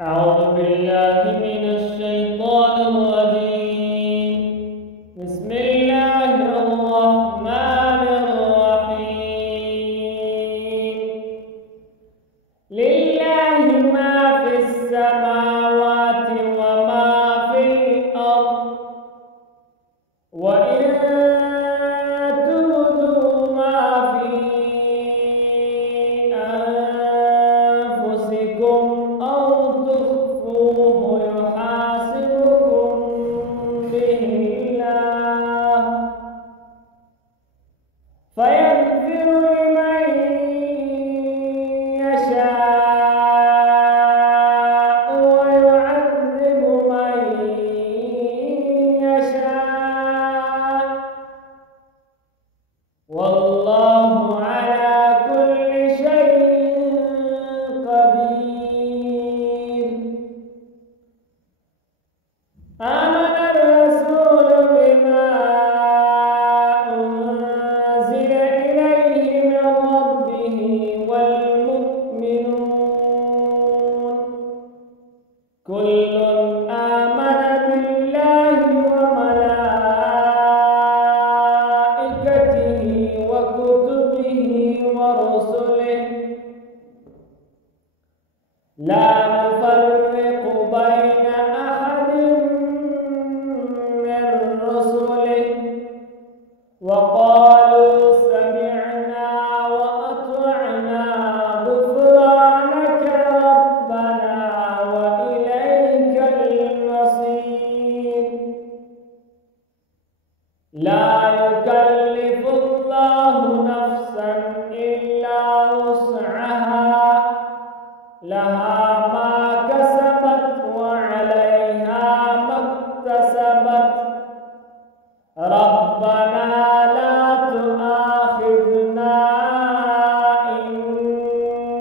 أعوذ بالله من الشيطان الرجيم. بسم الله الرحمن الرحيم. لله ما في السماوات وما في الأرض، وإن تبدوا ما في أنفسكم أو تخفوه يحاسبكم به الله، فيغفر لمن يشاء ويعذب من يشاء، والله على كل شيء قدير. آمن الرسول بما أنزل إليه من ربه والمؤمنون كل آمن بالله وملائكته وكتبه ورسله لا نفرق بين أحد من رسله، وقالوا سمعنا وأطعنا غفرانك ربنا وإليك المصير. لا يكلف الله نفسا إلا وسعها، لها ما كسبت وعليها ما اكتسبت. ربنا لا تؤاخذنا إن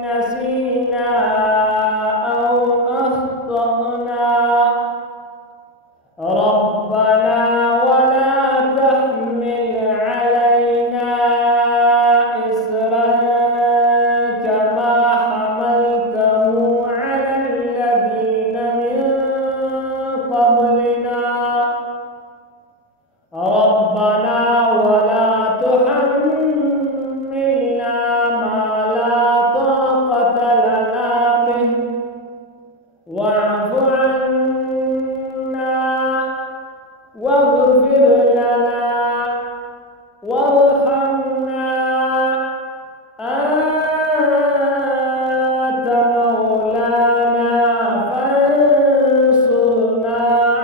نسينا أو أخطأنا. ربنا ولا تحمل علينا إصرا كما حملته على الذين من قبلنا. ربنا ولا تحملنا ما لا طاقة لنا به، واعف عنا واغفر لنا وارحمنا، أنت مولانا فانصرنا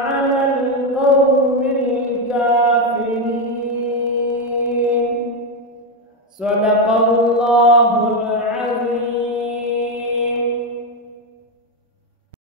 على القوم الكافرين. صدق